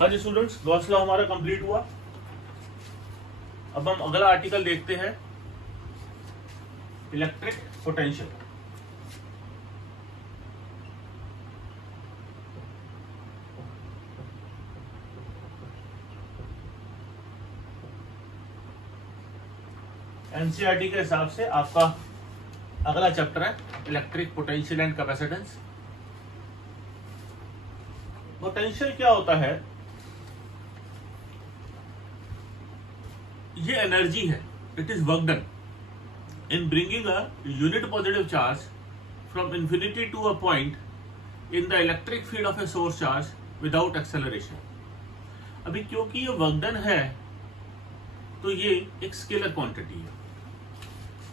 हाँ जी students, Gauss law हमारा complete हुआ। अब हम अगला आर्टिकल देखते हैं, इलेक्ट्रिक पोटेंशियल। एनसीईआरटी के हिसाब से आपका अगला चैप्टर है electric potential and capacitance. Potential क्या होता है? ये एनर्जी है, it is work done in bringing a unit positive charge from infinity to a point in the electric field of a source charge without acceleration। अभी क्योंकि ये work done है तो ये एक स्केलर क्वांटिटी है।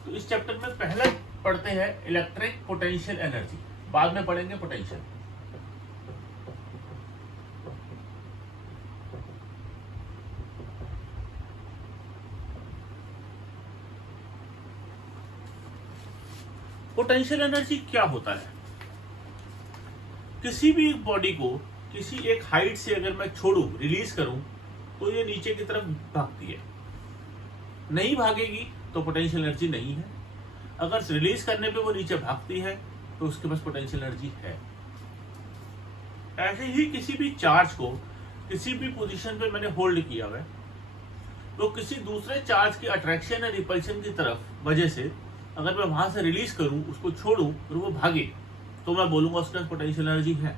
तो इस चैप्टर में पहले पढ़ते हैं इलेक्ट्रिक पोटेंशियल एनर्जी, बाद में पढ़ेंगे पोटेंशियल। पोटेंशियल एनर्जी क्या होता है? किसी भी बॉडी को किसी एक हाइट से अगर मैं छोड़ूं, रिलीज करूं, तो ये नीचे की तरफ भागती है। नहीं भागेगी तो पोटेंशियल एनर्जी नहीं है। अगर रिलीज करने पे वो नीचे भागती है तो उसके पास पोटेंशियल एनर्जी है। ऐसे ही किसी भी चार्ज को किसी भी पोजीशन पे मैंने होल्ड किया हुआ है, तो किसी दूसरे चार्ज की अट्रैक्शन या रिपल्शन की तरफ वजह से अगर मैं वहां से रिलीज करूं, उसको छोड़ूं और वो भागे, तो मैं बोलूंगा उसके पास पोटेंशियल एनर्जी है।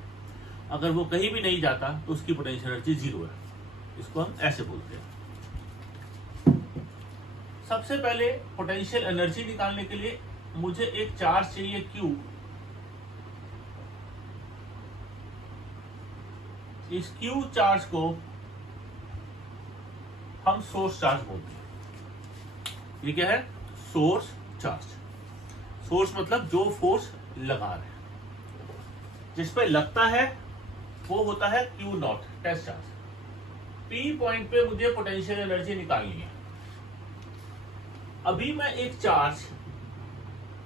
अगर वो कहीं भी नहीं जाता तो उसकी पोटेंशियल एनर्जी जीरो है। इसको हम ऐसे बोलते हैं। सबसे पहले पोटेंशियल एनर्जी निकालने के लिए मुझे एक चार्ज चाहिए Q। इस Q चार्ज को हम सोर्स चार्ज बोलते हैं। ये क्या है? Source charge. सोर्स मतलब जो फोर्स लगा रहे हैं, जिस पे लगता है वो होता है Q naught, test charge. P point पे मुझे पोटेंशियल एनर्जी निकालनी है। अभी मैं एक चार्ज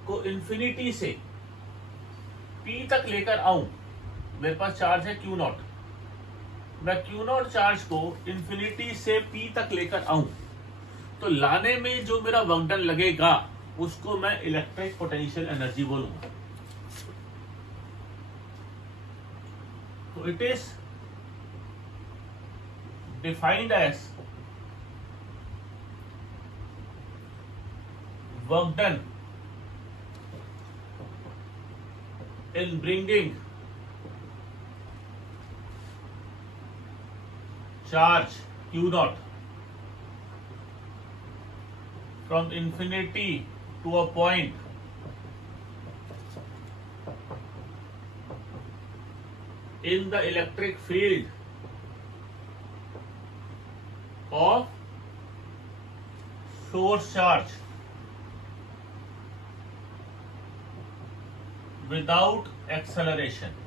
को इंफिनिटी से P तक लेकर आऊं, मेरे पास चार्ज है Q नॉट। मैं Q नॉट चार्ज को इंफिनिटी से P तक लेकर आऊं, तो लाने में जो मेरा वर्क डन लगेगा उसको मैं इलेक्ट्रिक पोटेंशियल एनर्जी बोलूंगा। तो it is defined as work done in bringing charge Q naught from infinity to a point in the electric field of source charge without acceleration।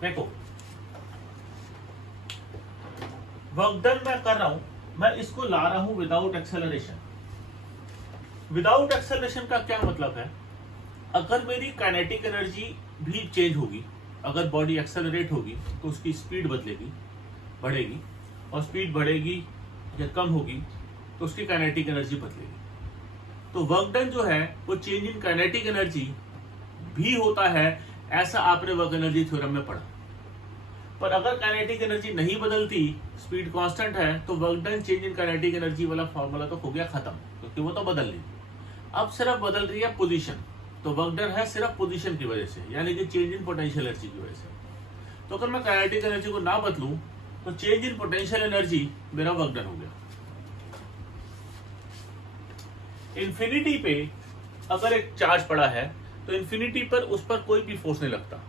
देखो, वर्क डन मैं कर रहा हूं, मैं इसको ला रहा हूं विदाउट एक्सेलरेशन। विदाउट एक्सेलरेशन का क्या मतलब है? अगर मेरी काइनेटिक एनर्जी भी चेंज होगी, अगर बॉडी एक्सेलरेट होगी तो उसकी स्पीड बदलेगी, बढ़ेगी, और स्पीड बढ़ेगी या कम होगी तो उसकी काइनेटिक एनर्जी बदलेगी। तो वर्क डन जो है वो चेंज इन काइनेटिक एनर्जी भी होता है, ऐसा आपने वर्क एनर्जी थ्योरम में पढ़ा। पर अगर काइनेटिक एनर्जी नहीं बदलती, स्पीड कांस्टेंट है, तो work done change in kinetic energy वाला फॉर्मूला तो हो गया खत्म, क्योंकि वो तो बदल रही। अब सिर्फ बदल रही है पोजीशन, तो वर्क डन है सिर्फ पोजीशन की वजह से, यानी कि चेंज इन पोटेंशियल एनर्जी की वजह से। तो अगर मैं काइनेटिक एनर्जी को ना बदलूं तो चेंज इन पोटेंशियल एनर्जी मेरा वर्क डन हो गया। इंफिनिटी पे अगर एक चार्ज पड़ा है तो इंफिनिटी पर उस पर कोई भी फोर्स नहीं लगता।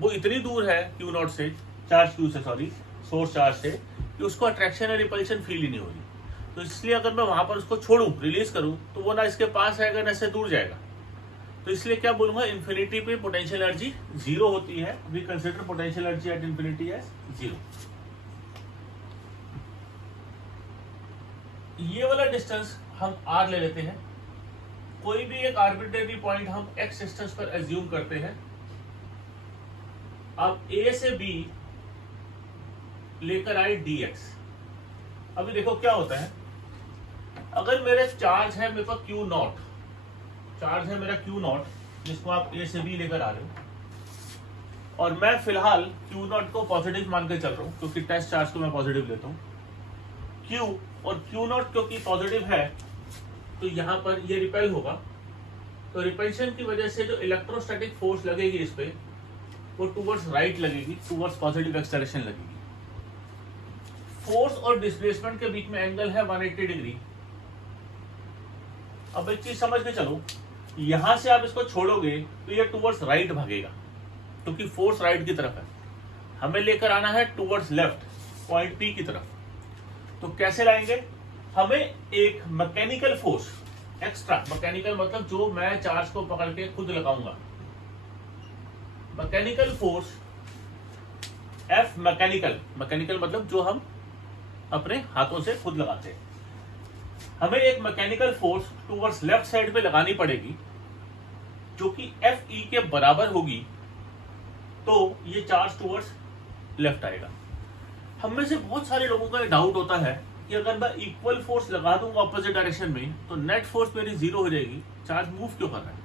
वो इतनी दूर है Q नॉट से, चार्ज Q से, सॉरी सोर्स चार्ज से, कि उसको अट्रैक्शन या रिपल्शन फील ही नहीं हो रही। तो इसलिए अगर मैं वहां पर उसको छोड़ूं, रिलीज करूं, तो वो ना इसके पास आएगा ना इससे दूर जाएगा। तो इसलिए क्या बोलूंगा, इंफिनिटी पे पोटेंशियल एनर्जी जीरो होती है। We consider potential energy at infinity as zero. ये वाला डिस्टेंस हम R ले लेते हैं। कोई भी एक आर्बिट्रेरी पॉइंट हम x डिस्टेंस पर एज्यूम करते हैं। अब ए से बी लेकर आए dx। अभी देखो क्या होता है, अगर मेरे चार्ज है मेरे पास Q नॉट, चार्ज है मेरा Q नॉट जिसको आप ए से बी लेकर आ रहे हो, और मैं फिलहाल Q नॉट को पॉजिटिव मान के चल रहा हूँ क्योंकि टेस्ट चार्ज को मैं पॉजिटिव लेता हूँ। Q और Q नॉट क्योंकि पॉजिटिव है तो यहाँ पर ये रिपेल होगा, तो रिपल्शन की वजह से जो इलेक्ट्रोस्टैटिक फोर्स लगेगी इस पे वो टूवर्ड्स राइट लगेगी, टूवर्ड्स पॉजिटिव एक्सेलरेशन लगेगी। फोर्स और डिस्प्लेसमेंट के बीच में एंगल है 180 डिग्री। अब एक चीज समझ के चलो, यहां से आप इसको छोड़ोगे तो ये टूवर्ड्स राइट भागेगा क्योंकि फोर्स राइट की तरफ है, हमें लेकर आना है टूवर्ड्स लेफ्ट पॉइंट पी की तरफ। तो कैसे लाएंगे, हमें एक मैकेनिकल फोर्स एक्स्ट्रा, मैकेनिकल मतलब जो मैं चार्ज को पकड़ के खुद लगाऊंगा, mechanical force F mechanical, mechanical मतलब जो हम अपने हाथों से खुद लगाते हैं, हमें एक mechanical force towards left side पे लगानी पड़ेगी जो कि एफ ई के बराबर होगी, तो ये चार्ज टूवर्ड्स लेफ्ट आएगा। हम में से बहुत सारे लोगों का डाउट होता है कि अगर मैं इक्वल फोर्स लगा दूंगा ऑपोजिट डायरेक्शन में तो नेट फोर्स मेरी जीरो हो जाएगी, चार्ज मूव क्यों कर रहा है।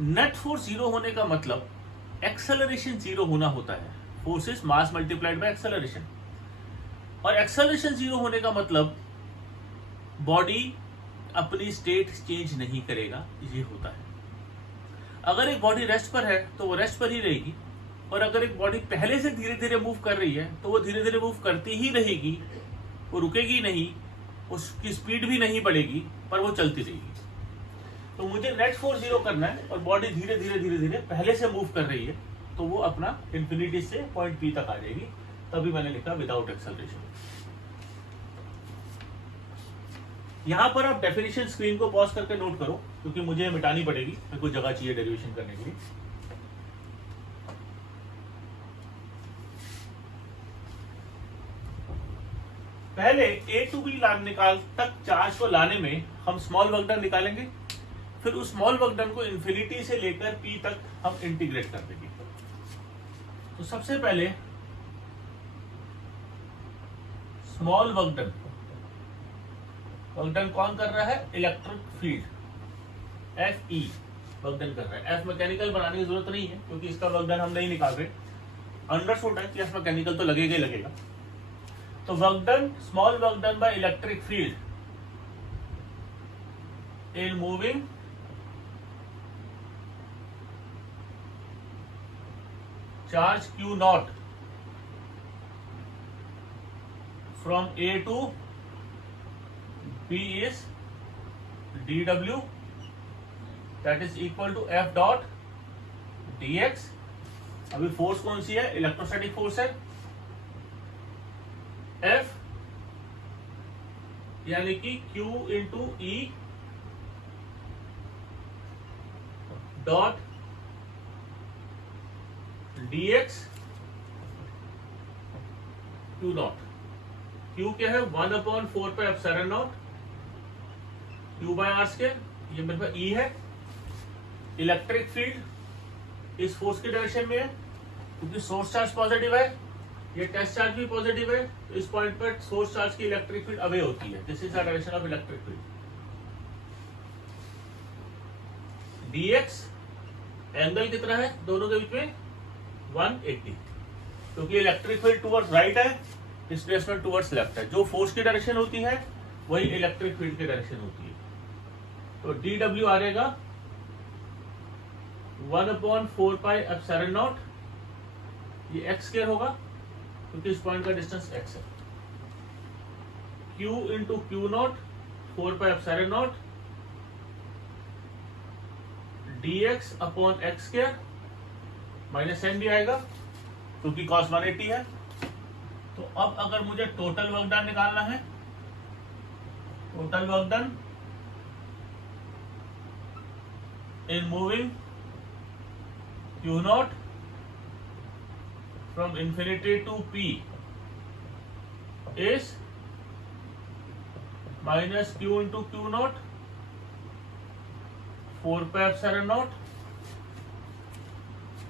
नेट फोर्स जीरो होने का मतलब एक्सेलरेशन जीरो होना होता है, force is mass multiplied by acceleration, और एक्सेलरेशन जीरो होने का मतलब बॉडी अपनी स्टेट चेंज नहीं करेगा, ये होता है। अगर एक बॉडी रेस्ट पर है तो वो रेस्ट पर ही रहेगी, और अगर एक बॉडी पहले से धीरे धीरे मूव कर रही है तो वो धीरे धीरे मूव करती ही रहेगी, वो रुकेगी नहीं, उसकी स्पीड भी नहीं बढ़ेगी, पर वो चलती रहेगी। तो मुझे नेट फोर्स जीरो करना है और बॉडी धीरे धीरे धीरे धीरे पहले से मूव कर रही है तो वो अपना इंफिनिटी से पॉइंट पी तक आ जाएगी, तभी मैंने लिखा विदाउट एक्सेलरेशन। यहां पर आप डेफिनेशन स्क्रीन को पॉज करके नोट करो क्योंकि मुझे मिटानी पड़ेगी, मेरे को जगह चाहिए डेरिवेशन करने के लिए। पहले ए टू बी निकाल तक चार्ज को लाने में हम स्मॉल वर्क डन निकालेंगे, फिर उस स्मॉल वर्क डन को इंफिनिटी से लेकर पी तक हम इंटीग्रेट कर देंगे। तो सबसे पहले small work done, work done कौन कर रहा है, electric field F E work done कर रहा है। एफ मैकेनिकल बनाने की जरूरत नहीं है क्योंकि इसका वर्क डन हम नहीं निकाल रहे, अंडरस्टूड है कि एफ मैकेनिकल तो लगेगा ही लगेगा। तो work done, small work done by electric field in moving charge Q naught from A to B is dW, that is equal to F dot dx। अभी फोर्स कौन सी है, इलेक्ट्रोस्टैटिक फोर्स है F, यानी कि Q into E dot dx Q naught. Q क्या है, 1/4 पे epsilon not Q by r square, ये मेरे पास E है। इलेक्ट्रिक फील्ड इस फोर्स की डायरेक्शन में है क्योंकि सोर्स चार्ज पॉजिटिव है, ये टेस्ट चार्ज भी पॉजिटिव है, तो इस पॉइंट पर सोर्स चार्ज की इलेक्ट्रिक फील्ड अवे होती है, this is the direction of electric field. dx angle कितना है दोनों के बीच में, 180, क्योंकि इलेक्ट्रिक फील्ड टुवर्ड्स राइट है, डिस्प्लेसमेंट टुवर्ड्स लेफ्ट है। जो फोर्स की डायरेक्शन होती है वही इलेक्ट्रिक फील्ड की डायरेक्शन होती है। तो dw आ जाएगा 1/4 पाई एप्सिलॉन नॉट, ये x स्क्वायर होगा क्योंकि इस पॉइंट का डिस्टेंस x है, q into Q not 4 pi epsilon not dx upon x square, minus n भी आएगा क्योंकि cos 180 है। तो अब अगर मुझे टोटल वर्क डन निकालना है, total work done in moving Q naught from infinity to P is minus Q into Q not 4 pi epsilon naught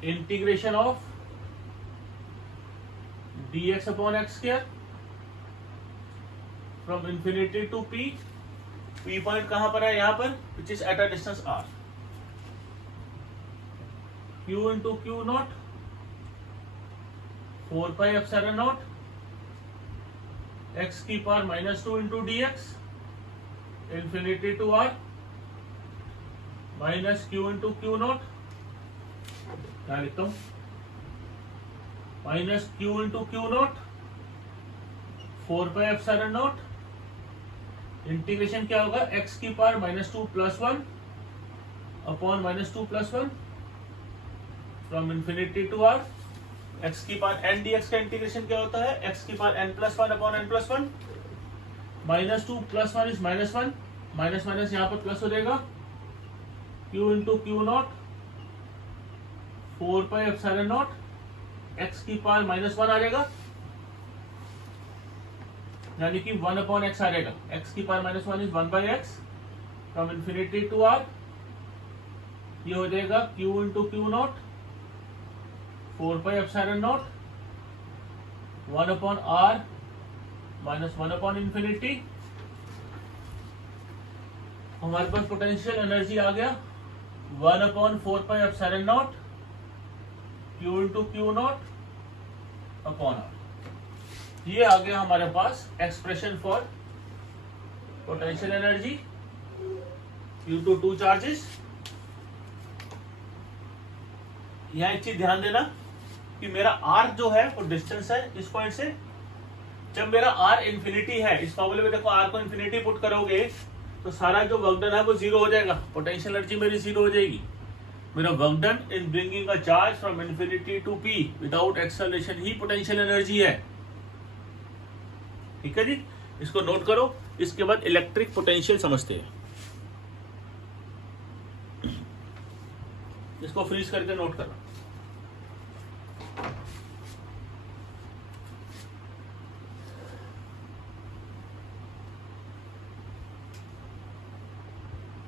integration of dx upon x square from infinity to p। p point कहां पर है? यहां पर, which is at a distance r। q into Q not 4 pi epsilon naught x की power -2 into dx infinity to r minus q into Q not, क्या लिखता हूं, minus q into Q not 4 pi epsilon naught integration क्या होगा, x की power -2 + 1 upon -2 + 1 from infinity to r। x की power n dx का integration क्या होता है, x की power n+1 upon n+1। -2 + 1 is -1, minus minus यहाँ पर प्लस हो जाएगा, q into Q not 4 pi epsilon naught x की पावर -1 आ जाएगा, यानी कि 1 अपॉन एक्स आ जाएगा। x की power -1 is 1/x from infinity to r। ये हो जाएगा q into Q not 4 pi epsilon nought 1 upon r minus 1 upon infinity. हमारे पास पोटेंशियल एनर्जी आ गया 1 upon 4 pi epsilon not q into Q not upon r। ये आ गया हमारे पास expression for potential energy due to two charges. यहां एक चीज ध्यान देना कि मेरा r जो है वो डिस्टेंस है इस पॉइंट से। जब मेरा r इंफिनिटी है, इस फॉर्मूले में देखो r को इंफिनिटी पुट करोगे तो सारा जो वर्क डन है वो जीरो हो जाएगा, पोटेंशियल एनर्जी मेरी जीरो हो जाएगी। मेरा work done in bringing a charge from infinity to p without acceleration ही पोटेंशियल एनर्जी है। ठीक है जी, इसको नोट करो। इसके बाद इलेक्ट्रिक पोटेंशियल समझते हैं, इसको फ्रीज करके नोट करना।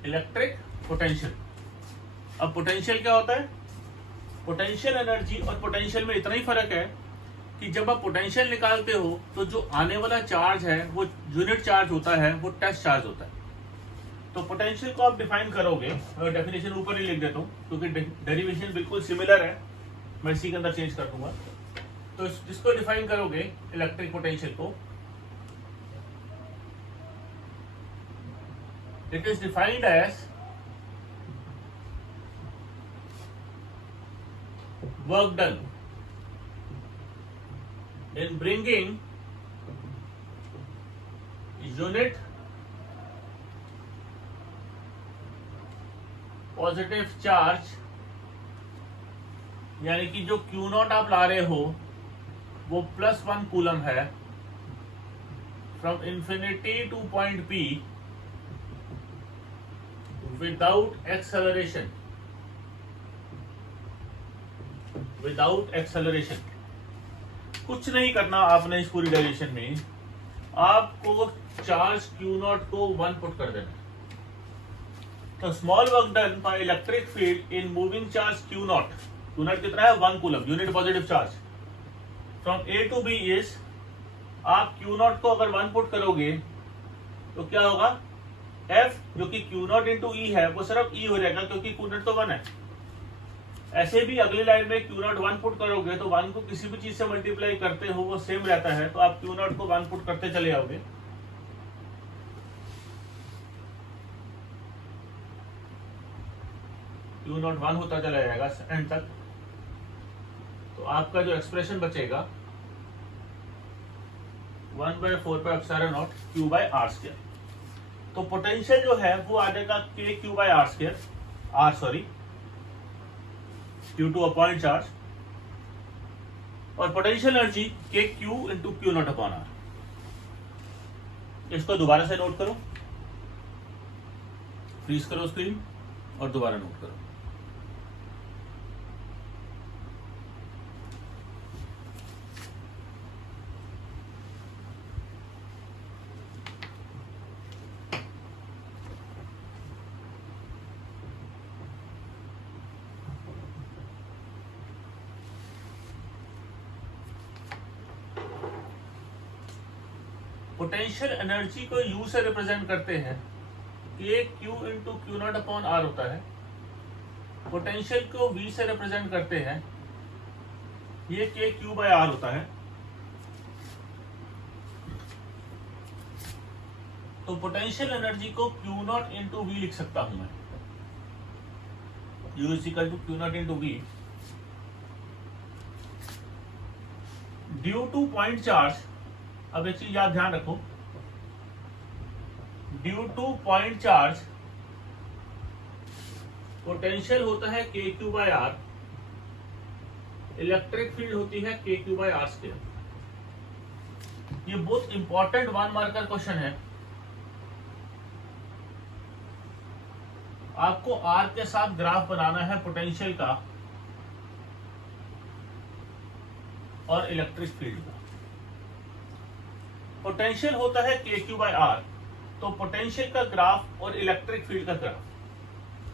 Electric potential. अब पोटेंशियल क्या होता है? पोटेंशियल एनर्जी और पोटेंशियल में इतना ही फर्क है कि जब आप पोटेंशियल निकालते हो तो जो आने वाला चार्ज है वो यूनिट चार्ज होता है, वो टेस्ट चार्ज होता है। तो पोटेंशियल को आप डिफाइन करोगे, डेफिनेशन ऊपर ही लिख देता हूँ क्योंकि डेरिवेशन बिल्कुल सिमिलर है, मैं इसी के अंदर चेंज कर दूंगा। तो जिसको डिफाइन करोगे इलेक्ट्रिक पोटेंशियल को, it is defined as work done in bringing unit positive charge, यानी कि जो Q नॉट आप ला रहे हो वो +1 कूलम है from infinity two point P without acceleration. Without acceleration कुछ नहीं करना आपने इस पूरी डायरेक्शन में, आपको चार्ज Q नॉट को 1 पुट कर देना। तो small work done by electric field in moving charge Q naught कितना है? 1 coulomb, unit positive charge from A to B is, आप Q नॉट को अगर 1 पुट करोगे तो क्या होगा, F जो कि Q नॉट इंटू E है वो सिर्फ E हो जाएगा क्योंकि Q नॉट तो 1 है। ऐसे भी अगली लाइन में Q नॉट 1 पुट करोगे तो 1 को किसी भी चीज से मल्टीप्लाई करते हो वो सेम रहता है, तो आप Q नॉट को 1 पुट करते चले आओगे। Q नॉट 1 होता चला जाएगा एंड तक। तो आपका जो एक्सप्रेशन बचेगा 1/4 पाई एप्सिलॉन नॉट Q/r²। तो पोटेंशियल जो है वो आ जाएगा Q/r², due to a point charge, और potential energy KQ into Q not upon r। इसको दोबारा से नोट करो, फ्रीज करो स्क्रीन और दोबारा नोट करो। पोटेंशियल एनर्जी को U से रिप्रेजेंट करते हैं, k q into Q not upon r होता है। पोटेंशियल को V से रिप्रेजेंट करते हैं, ये के क्यू बाय आर होता है। तो पोटेंशियल एनर्जी को क्यू नॉट इंटू वी लिख सकता हूं मैं, U is equal to q naught into V due to point charge. अब एक चीज याद ध्यान रखो, due to point charge potential होता है k q by r, electric field होती है k q by r square. ये बहुत इंपॉर्टेंट 1 मार्कर क्वेश्चन है। आपको आर के साथ ग्राफ बनाना है पोटेंशियल का और इलेक्ट्रिक फील्ड का। पोटेंशियल होता है के क्यू बाय आर, तो पोटेंशियल का ग्राफ और इलेक्ट्रिक फील्ड का ग्राफ,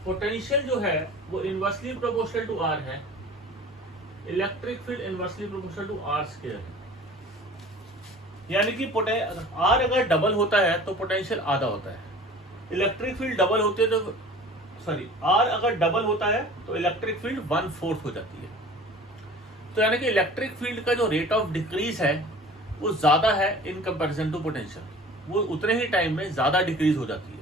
पोटेंशियल जो है वो इनवर्सली प्रोपोर्शनल टू आर है, electric field inversely proportional to r square है। यानी कि आर अगर डबल होता है तो पोटेंशियल आधा होता है, इलेक्ट्रिक फील्ड डबल होती है तो आर अगर डबल होता है तो इलेक्ट्रिक फील्ड 1/4 हो जाती है। तो यानी कि इलेक्ट्रिक फील्ड का जो रेट ऑफ डिक्रीज है वो ज्यादा है इन कंपैरिजन टू पोटेंशियल, वो उतने ही टाइम में ज्यादा डिक्रीज हो जाती है।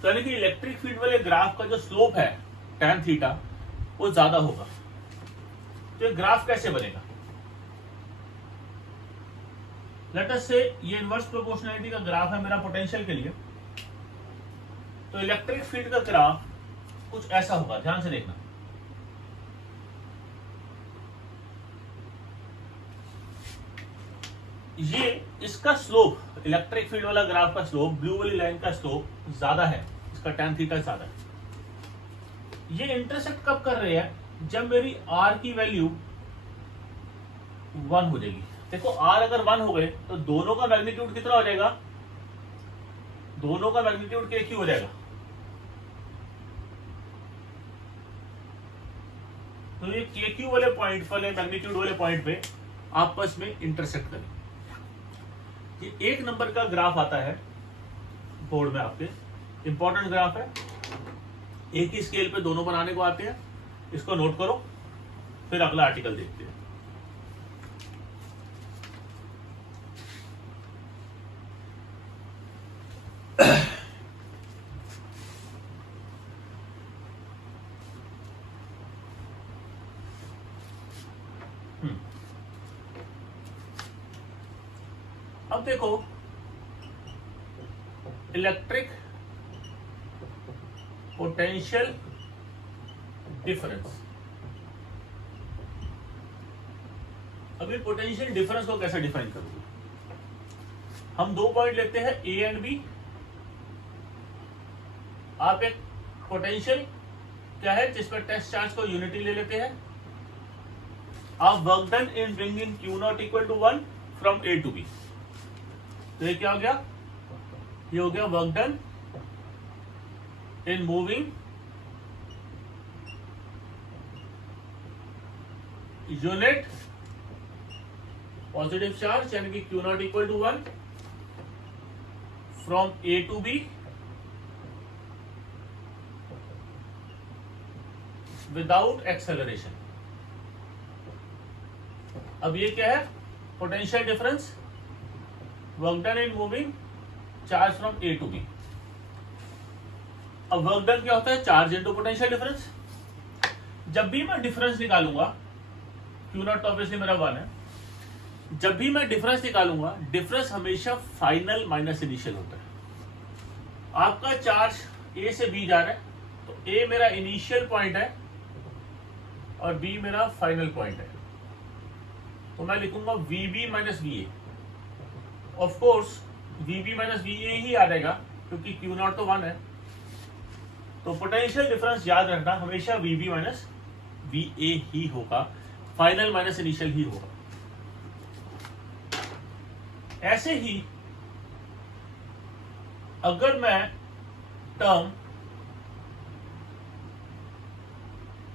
तो यानी कि इलेक्ट्रिक फील्ड वाले ग्राफ का जो स्लोप है tan थीटा वो ज्यादा होगा। तो ये ग्राफ कैसे बनेगा? लेट अस से ये इनवर्स प्रोपोर्शनैलिटी का ग्राफ है मेरा पोटेंशियल के लिए, तो इलेक्ट्रिक फील्ड का ग्राफ कुछ ऐसा होगा, ध्यान से देखना। ये इसका स्लोप, इलेक्ट्रिक फील्ड वाला ग्राफ का स्लोप, ब्लू वाली लाइन का स्लोप ज्यादा है, इसका tan थीटा ज्यादा है। ये इंटरसेक्ट कब कर रहे हैं? जब मेरी r की वैल्यू 1 हो जाएगी। देखो r अगर 1 हो गए तो दोनों का मैग्नीट्यूड कितना हो जाएगा? दोनों का मैग्नीट्यूड के क्यू हो जाएगा। तो ये के क्यू वाले पॉइंट वाले मैग्नीट्यूड वाले पॉइंट पे आपस में इंटरसेक्ट करें। ये 1 नंबर का ग्राफ आता है बोर्ड में आपके, इंपॉर्टेंट ग्राफ है, एक ही स्केल पे दोनों बनाने को आते हैं, इसको नोट करो, फिर अगला आर्टिकल देखते हैं। अब देखो इलेक्ट्रिक पोटेंशियल डिफरेंस। अभी पोटेंशियल डिफरेंस को कैसे डिफाइन करोगे? हम 2 पॉइंट लेते हैं ए एंड बी। आप एक पोटेंशियल क्या है जिसमें टेस्ट चार्ज को यूनिटी ले लेते हैं। आप work done in bringing q naught equal to 1 फ्रॉम ए टू बी। तो ये क्या हो गया? ये हो गया work done in moving unit positive charge, यानी कि क्यू नॉट इक्वल टू 1 फ्रॉम A to B without acceleration. अब ये क्या है? Potential difference, work done in moving charge from A to B. अब वर्क डन क्या होता है? Charge into potential difference. जब भी मैं डिफरेंस निकालूंगा, क्यू नॉट ऑब्वियसली मेरा 1 है, जब भी मैं डिफरेंस निकालूंगा, डिफरेंस हमेशा फाइनल माइनस इनिशियल होता है। आपका चार्ज ए से बी जा रहा है, तो ए मेरा इनिशियल पॉइंट है और बी मेरा फाइनल पॉइंट है, तो मैं लिखूंगा VB minus V A. Of course VB minus V A ही आ जाएगा क्योंकि क्यू नॉट तो 1 है। तो पोटेंशियल डिफरेंस याद रखना हमेशा वीबी माइनस वी ए ही होगा, फाइनल माइनस इनिशियल ही होगा। ऐसे ही अगर मैं टर्म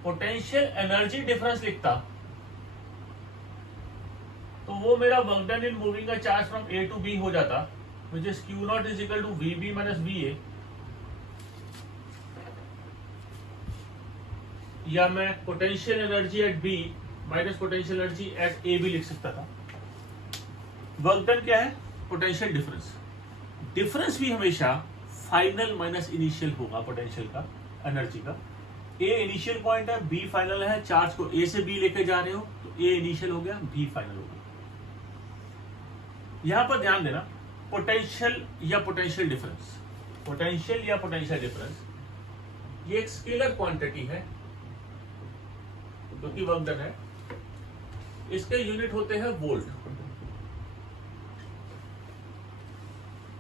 पोटेंशियल एनर्जी डिफरेंस लिखता तो वो मेरा वर्क डन इन मूविंग का charge from A to B हो जाता, which is Q nought is equal to V B minus V A, या मैं potential energy at B minus potential energy at A भी लिख सकता था। वर्क डन क्या है? Potential difference. डिफरेंस भी हमेशा फाइनल माइनस इनिशियल होगा पोटेंशियल का, एनर्जी का। ए इनिशियल पॉइंट है, बी फाइनल है, चार्ज को ए से बी लेके जा रहे हो तो ए इनिशियल हो गया, बी फाइनल हो गया। यहां पर ध्यान देना, पोटेंशियल या पोटेंशियल डिफरेंस, पोटेंशियल या पोटेंशियल डिफरेंस ये एक स्केलर क्वांटिटी है जो कि वर्क डन है। इसके यूनिट होते हैं वोल्ट।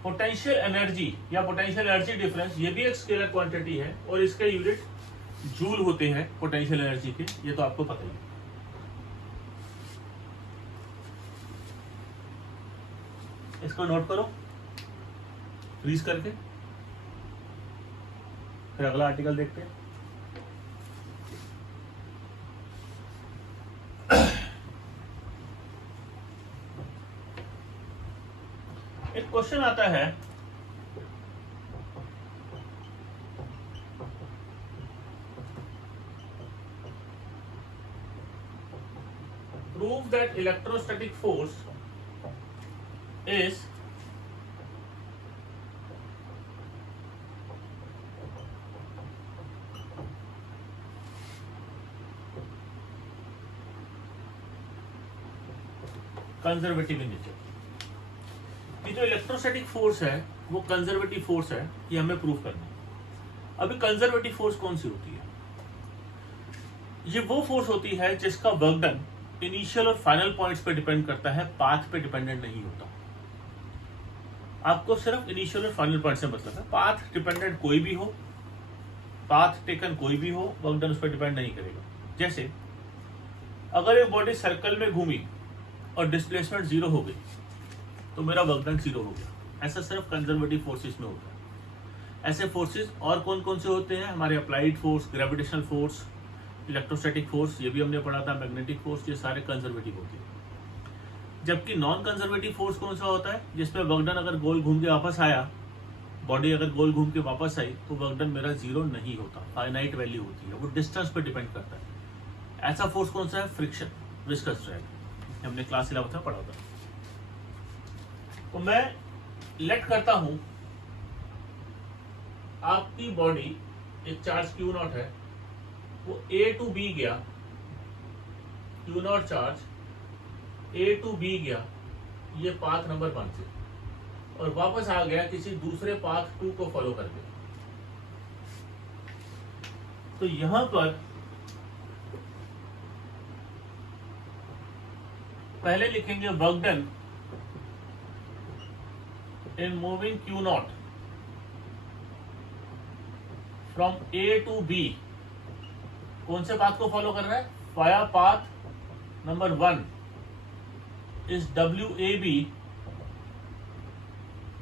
पोटेंशियल एनर्जी या पोटेंशियल एनर्जी डिफरेंस ये भी एक स्केलर क्वांटिटी है और इसके यूनिट जूल होते हैं पोटेंशियल एनर्जी के, ये तो आपको पता ही है। इसको नोट करो फ्रीज करके, फिर अगला आर्टिकल देखते हैं। एक क्वेश्चन आता है, prove that electrostatic force is conservative in nature. कि जो इलेक्ट्रोस्टैटिक फोर्स है वो कंजर्वेटिव फोर्स है, ये हमें प्रूव करना है। अभी कंजर्वेटिव फोर्स कौन सी होती है? ये वो फोर्स होती है जिसका वर्क डन इनिशियल और फाइनल पॉइंट्स पे डिपेंड करता है, पाथ पे डिपेंडेंट नहीं होता। आपको सिर्फ इनिशियल और फाइनल पॉइंट से मतलब है, पाथ डिपेंडेंट कोई भी हो, पाथ टेकन कोई भी हो, वर्क डन उस पर डिपेंड नहीं करेगा। जैसे अगर एक बॉडी सर्कल में घूमी और डिस्प्लेसमेंट जीरो हो गई तो मेरा वर्क डन जीरो हो गया। ऐसा सिर्फ कंजर्वेटिव फोर्सेस में होता है। ऐसे फोर्सेस और कौन कौन से होते हैं? हमारे applied force, gravitational force, electrostatic force, ये भी हमने पढ़ा था, मैग्नेटिक फोर्स, ये सारे कंजर्वेटिव होते हैं। जबकि नॉन कंजर्वेटिव फोर्स कौन सा होता है? जिसमें वर्क डन अगर गोल घूम के वापस आया, बॉडी अगर गोल घूम के वापस आई तो वर्क डन मेरा जीरो नहीं होता, फाइनाइट वैल्यू होती है, वो डिस्टेंस पे डिपेंड करता है। ऐसा फोर्स कौन सा है? फ्रिक्शन, विस्कस ड्रैग, हमने क्लास 11 में पढ़ा था। तो मैं लेट करता हूं आपकी बॉडी, एक चार्ज क्यू नॉट है, वो ए टू बी गया, q naught charge A to B गया, ये पाथ नंबर 1 से, और वापस आ गया किसी दूसरे पाथ 2 को फॉलो करके। तो यहां पर पहले लिखेंगे work done in moving Q naught from A to B, कौन से पाथ को फॉलो कर रहा है? Via path number 1 is WAB,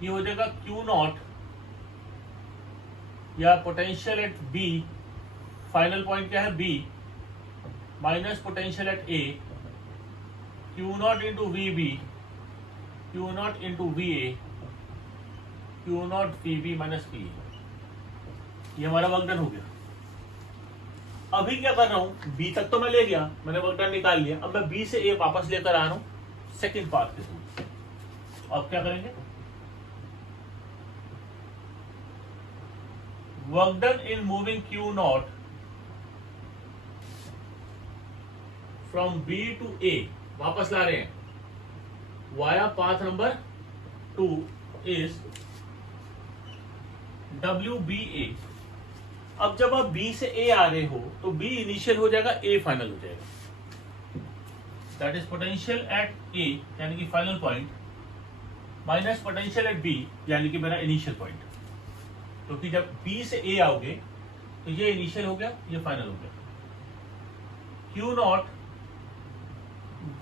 ये हो जाएगा Q नॉट या potential at B, final point क्या है? B minus potential at A, Q not into VB, Q not into VA, Q not VB minus PA। ये हमारा वर्क डन हो गया। अभी क्या कर रहा हूं? B तक तो मैं ले गया, मैंने वर्क डन निकाल लिया, अब मैं B से A वापस लेकर आ रहा हूं सेकंड पार्ट के थ्रू। अब क्या करेंगे? Work done in moving Q naught from B to A, वापस ला रहे हैं via path number 2 is WBA। अब जब आप B से A आ रहे हो तो B इनिशियल हो जाएगा, A फाइनल हो जाएगा। That is potential at A यानी कि final point minus potential at B यानी कि मेरा इनिशियल पॉइंट। क्योंकि जब B से A आओगे तो ये इनिशियल हो गया, ये फाइनल हो गया। Q not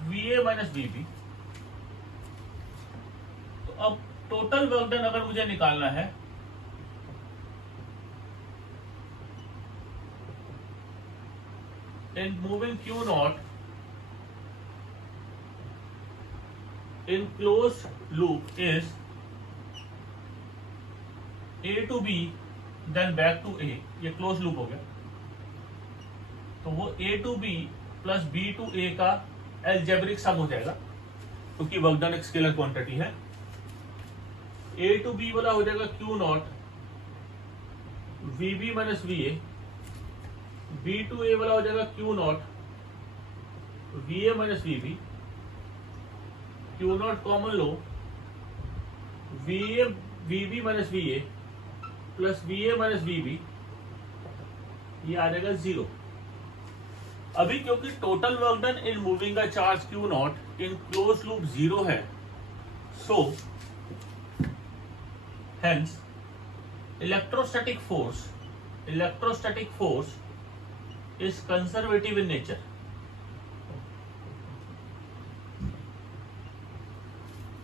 VA minus VB। तो अब टोटल वर्क डन अगर मुझे निकालना है in moving Q naught in closed loop is A to B then back to A, ये क्लोज लूप हो गया, तो वो A to B plus B to A का एल्जेब्रिक सम हो जाएगा, क्योंकि वर्क डन एक स्केलर क्वांटिटी है। A to B वाला हो जाएगा Q not VB minus VA, B to A वाला हो जाएगा Q not VA minus VB, Q not common low VB minus VA plus VA minus VB, ये आ जाएगा 0। अभी क्योंकि total work done in moving a charge Q not in close loop 0 है, so hence electrostatic force is conservative in nature.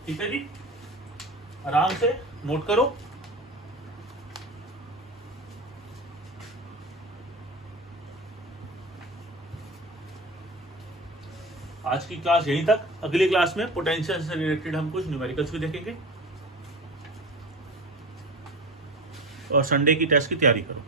ठीक है जी, आराम से note करो। आज की क्लास यहीं तक। अगली क्लास में पोटेंशियल से रिलेटेड हम कुछ न्यूमेरिकल्स भी देखेंगे और संडे की टेस्ट की तैयारी करो।